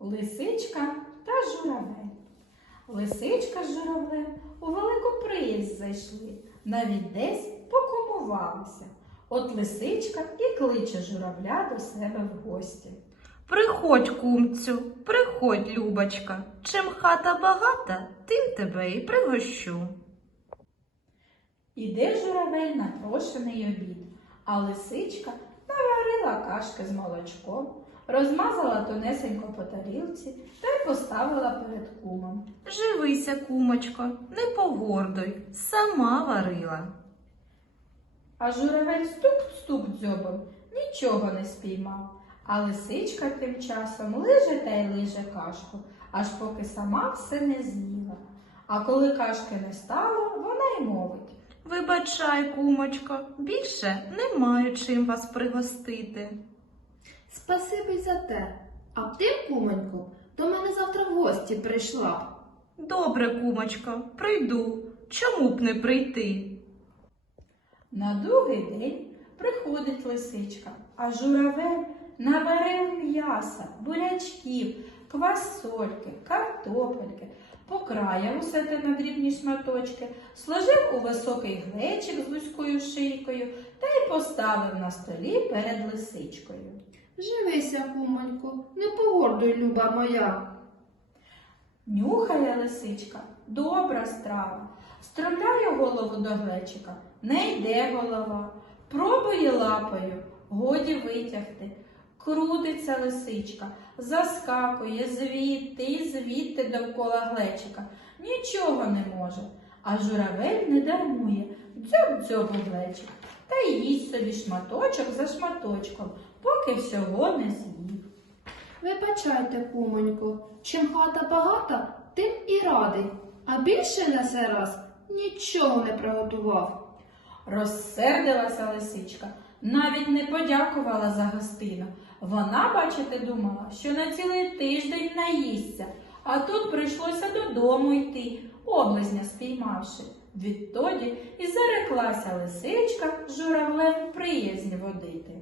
Лисичка та журавель. Лисичка з журавлем у велику приязнь зайшли, навіть десь покумувалися. От лисичка і кличе журавля до себе в гості. Приходь, кумцю, приходь, Любочка. Чим хата багата, тим тебе і пригощу. Іде журавель на прошений обід, а лисичка наварила кашки з молочком, розмазала тонесенько по тарілці та й поставила перед кумом. Живися, кумочко, не погордуй, сама варила. А журавель стук-стук дзьобом, нічого не спіймав. А лисичка тим часом лиже та й лиже кашку, аж поки сама все не з'їла. А коли кашки не стало, вона й мовить. Вибачай, кумочко, більше не маю чим вас пригостити. Спасибі за те. А ти, кумонько, до мене завтра в гості прийшла. б. Добре, кумочко, прийду. Чому б не прийти? На другий день приходить лисичка, а журавель наварив м'яса, бурячків, квасольки, картопельки, покраяв усе те на дрібні шматочки, сложив у високий глечик з вузькою шийкою та й поставив на столі перед лисичкою. Живися, кумонько, не погордуй, люба моя. Нюхає лисичка, добра страва. Встромляє голову до глечика, не йде голова. Пробує лапою, годі витягти. Крутиться лисичка, заскакує звідти і звідти довкола глечика. Нічого не може. А журавель не дармує, дзьоб-дзьоб у глечик та їсть собі шматочок за шматочком, поки всього не з'їв. Вибачайте, кумонько, чим хата багата, тим і радий. А більше на сей раз нічого не приготував. Розсердилася лисичка, навіть не подякувала за гостину. Вона, бачите, думала, що на цілий тиждень наїсться, а тут прийшлося додому йти, облизня спіймавши. Відтоді і зареклася лисичка журавлем приязнь водити.